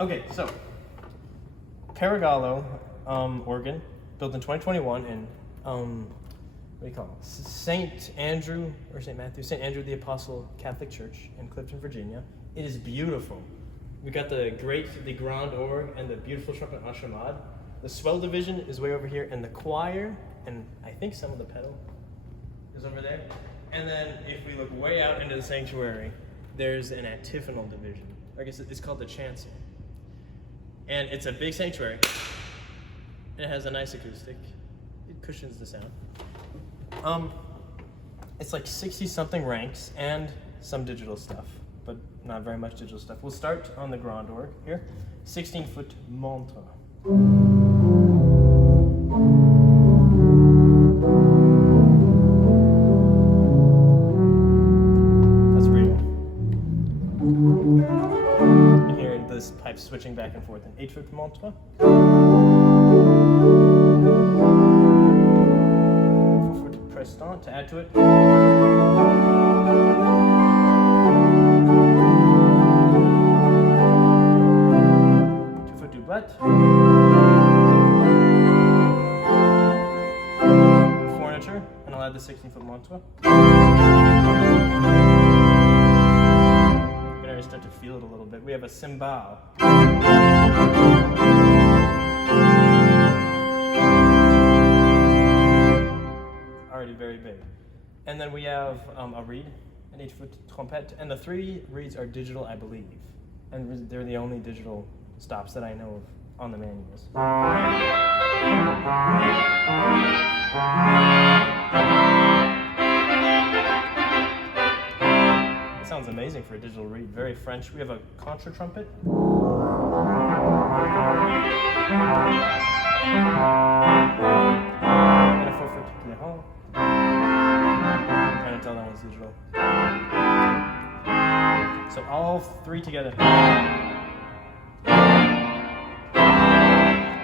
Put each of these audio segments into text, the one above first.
Okay, so Paragallo organ, built in 2021 in what do you call it? St. Andrew or St. Matthew? St. Andrew the Apostle Catholic Church in Clifton, Virginia. It is beautiful. We got the grand orgue and the beautiful trumpet en Chamade. The swell division is way over here, and the choir and I think some of the pedal is over there. And then if we look way out into the sanctuary, there's an antiphonal division. I guess it's called the chancel. And it's a big sanctuary, and it has a nice acoustic. It cushions the sound. It's like 60-something ranks and some digital stuff, but not very much digital stuff. We'll start on the grand orgue here. 16-foot montre. That's real. And here this pipe switching back and forth. An 8-foot montre. 4-foot prestant to add to it. 2-foot doublet. 4-incher, and I'll add the 16-foot montre. You can already start to feel it a little bit. We have a cymbal. Already very big. And then we have a reed, an 8-foot trompete, and the 3 reeds are digital, I believe. And they're the only digital stops that I know of on the manuals. It sounds amazing for a digital reed, very French. We have a contra trumpet. And a 4-foot clairon. I'm trying to tell that one's digital. So all 3 together.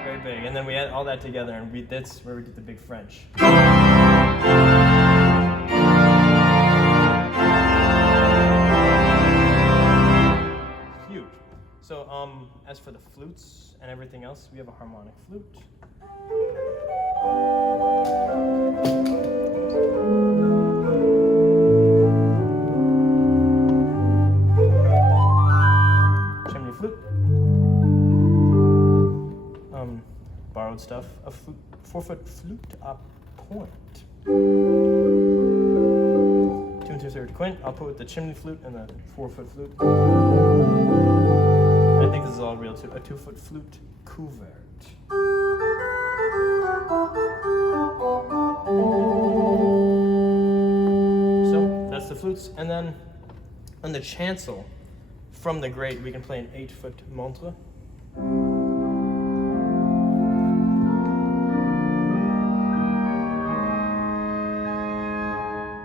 Very big. And then we add all that together, and that's where we get the big French. Huge. So as for the flutes and everything else, we have a harmonic flute. Chimney flute. Borrowed stuff. A 4-foot flute à point. 2 2/3 quint. I'll put the chimney flute and the 4-foot flute. I think this is all real too. A 2-foot flute couvert. So that's the flutes, and then on the chancel, from the grate, we can play an 8-foot montre.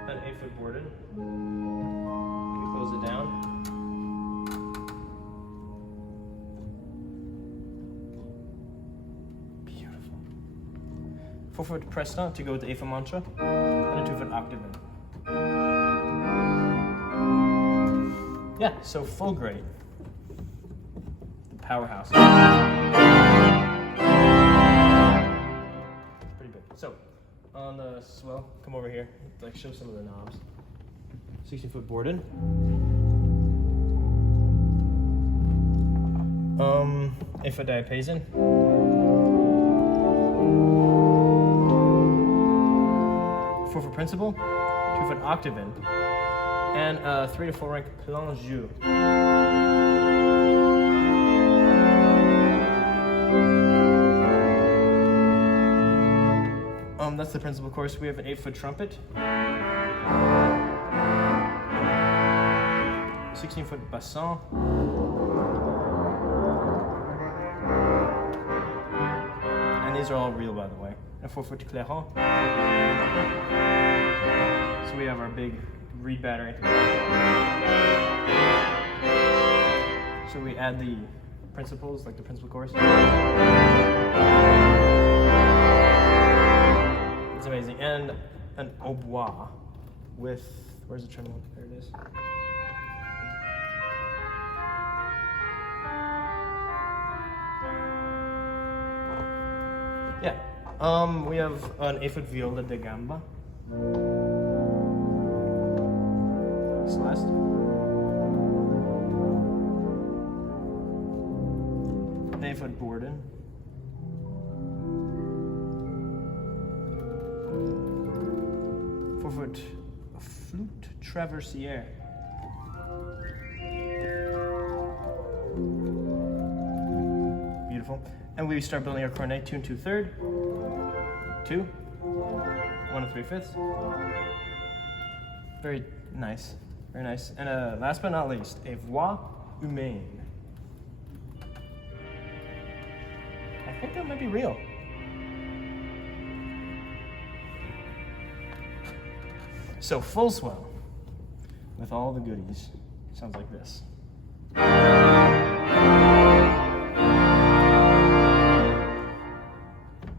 An 8-foot boarded. We close it down. Beautiful. 4-foot prestant to go with the 8-foot mantra, and a 2-foot octave. Yeah, so full grade. The powerhouse. Pretty big. So, on the swell, come over here, like show some of the knobs. 16-foot boarded. 8-foot diapason. 4-foot principal. 2-foot octave. And a 3 to 4 rank plein jeu. That's the principal course. We have an 8-foot trumpet, 16-foot basson, and these are all real, by the way. And a 4-foot clairon. So we have our big reed battery. So we add the principals, like the principal chorus. It's amazing. And an hautbois with, where's the tremolo? There it is. Yeah. We have an 8-foot viola da gamba. Celeste. An 8-foot Borden. Foot flute traversière. Beautiful. And we start building our cornet. Tune 2/3, 2, 1 3/5. Very nice, very nice. And last but not least, a voix humaine. I think that might be real. So full swell, with all the goodies, sounds like this.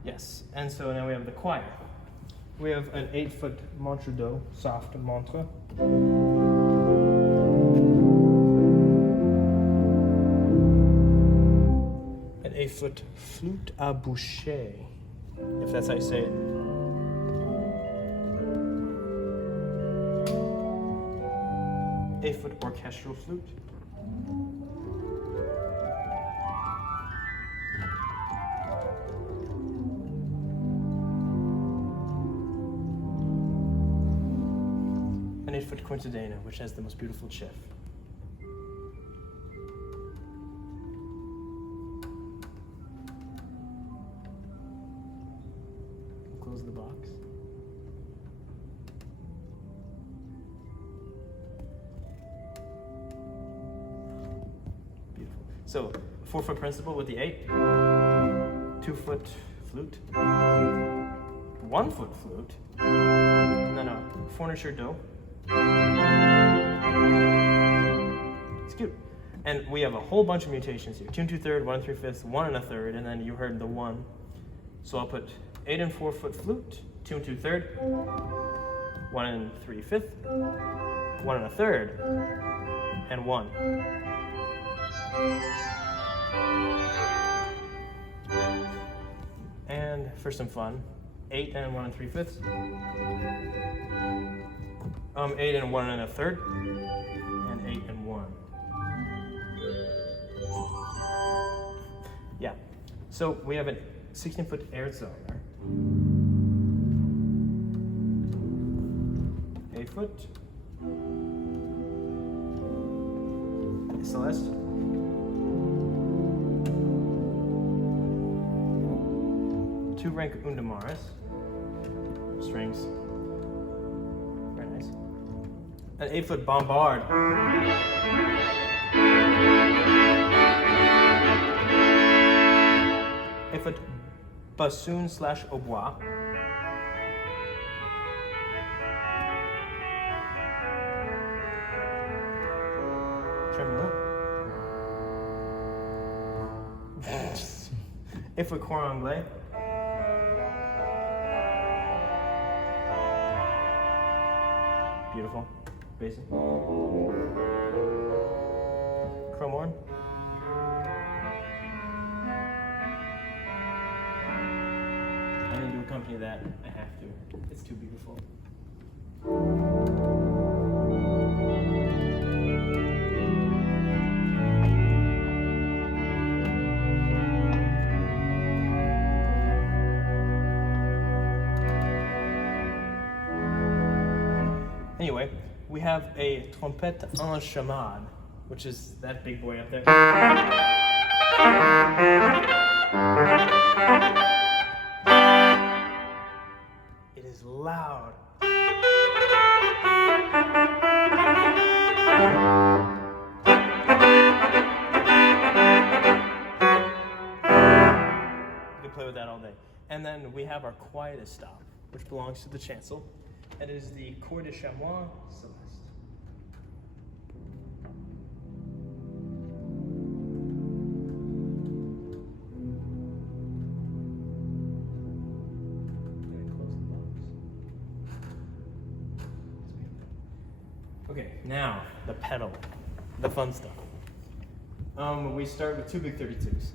Yes, and so now we have the choir. We have an 8-foot montre d'eau, soft montre. An 8-foot flute à boucher, if that's how you say it. Eight-foot orchestral flute. An 8-foot quintadena, which has the most beautiful chiff. Close the box. So 4-foot principal with the 8, 2-foot flute, 1-foot flute, and then a fourniture d'eau. It's cute. And we have a whole bunch of mutations here. Tune 2/3, 1 3/5, 1 1/3, and then you heard the 1. So I'll put 8 and 4-foot flute, tune 2/3, 1 3/5, 1 1/3, and 1. And for some fun, 8 and 1 3/5, 8 and 1 1/3, and 8 and 1. Yeah. So we have a 16-foot Erzauber, 8-foot Celeste. Two rank Undamaris, strings, very nice. An 8-foot Bombard. 8-foot bassoon / hautbois. Tremolo. 8-foot cor anglais. Beautiful. Basic. Chrome horn. I need to accompany that. I have to. It's too beautiful. Anyway, we have a trompette en chamade, which is that big boy up there. It is loud. You can play with that all day. And then we have our quietest stop, which belongs to the chancel. It is the Cor de Chamois Celeste. Okay, now the pedal, the fun stuff. We start with 2 big 32s.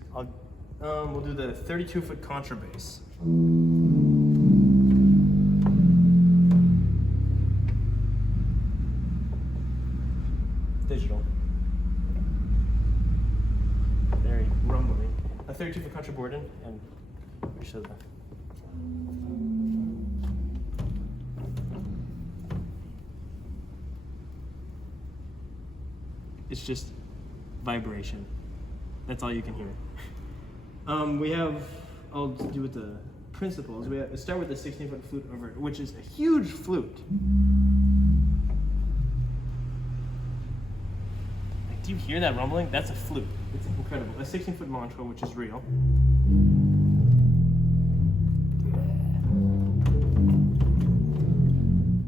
We'll do the 32-foot contrabass. Digital. Very rumbly. A 32-foot contrabordin, and we show that. It's just vibration. That's all you can hear. I'll do with the principles. Let's start with the 16-foot flute over, which is a huge flute. Like, do you hear that rumbling? That's a flute. It's incredible. A 16-foot mantra, which is real.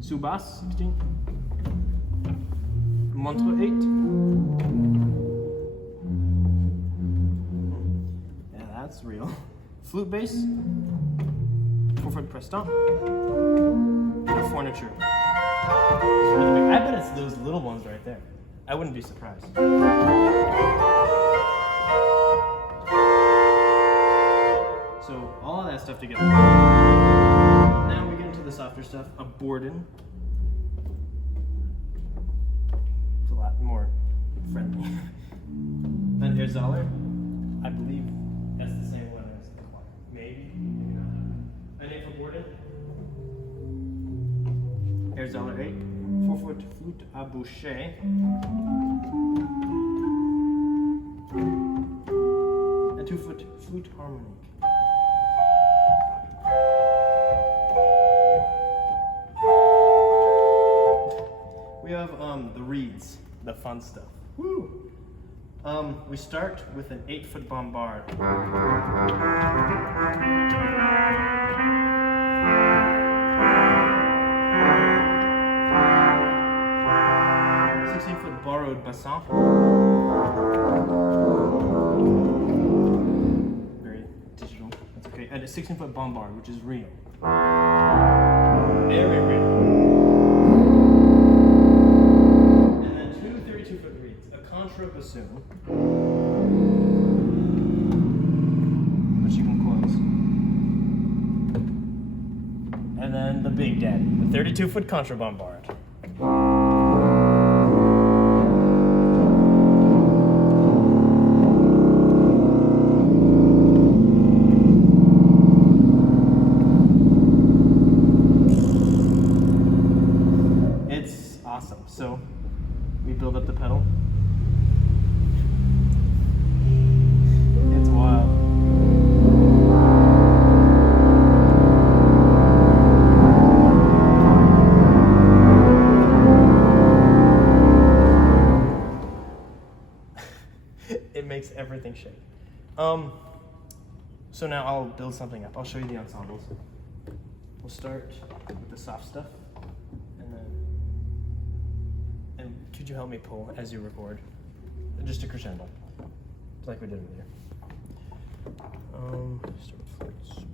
Sous-basse, 16. Mantra 8. Yeah, that's real. Flute bass, 4-foot preston, and a fourniture. It's really big. I bet it's those little ones right there. I wouldn't be surprised. So all of that stuff together. Now we get into the softer stuff. A borden. It's a lot more friendly. An Erzaler. I believe that's the same one as the choir. Maybe not. An A for borden. Erzaler 8. 4-foot flute à boucher. A 2-foot flute harmonic. We have the reeds, the fun stuff. Woo! We start with an 8-foot bombard. 16-foot borrowed basson. Very digital. That's okay. And a 16-foot bombard, which is real. Very real. And then two 32-foot reeds. A contrabassoon, which you can close. And then the big daddy, the 32-foot contrabombard. So we build up the pedal. It's wild. It makes everything shake. So now I'll build something up. I'll show you the ensembles. We'll start with the soft stuff. And could you help me pull as you record? Just a crescendo, like we did earlier. Start with flutes.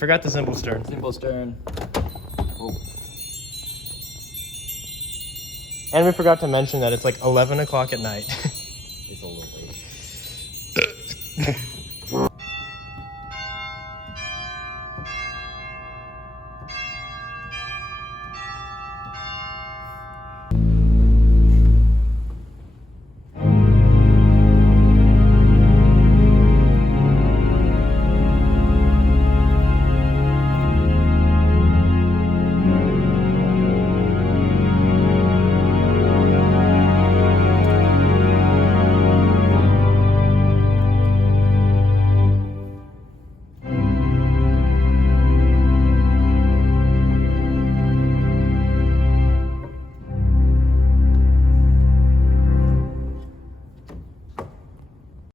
forgot the cymbal stern. Cymbal stern. Oh. And we forgot to mention that it's like 11 o'clock at night. It's a little late.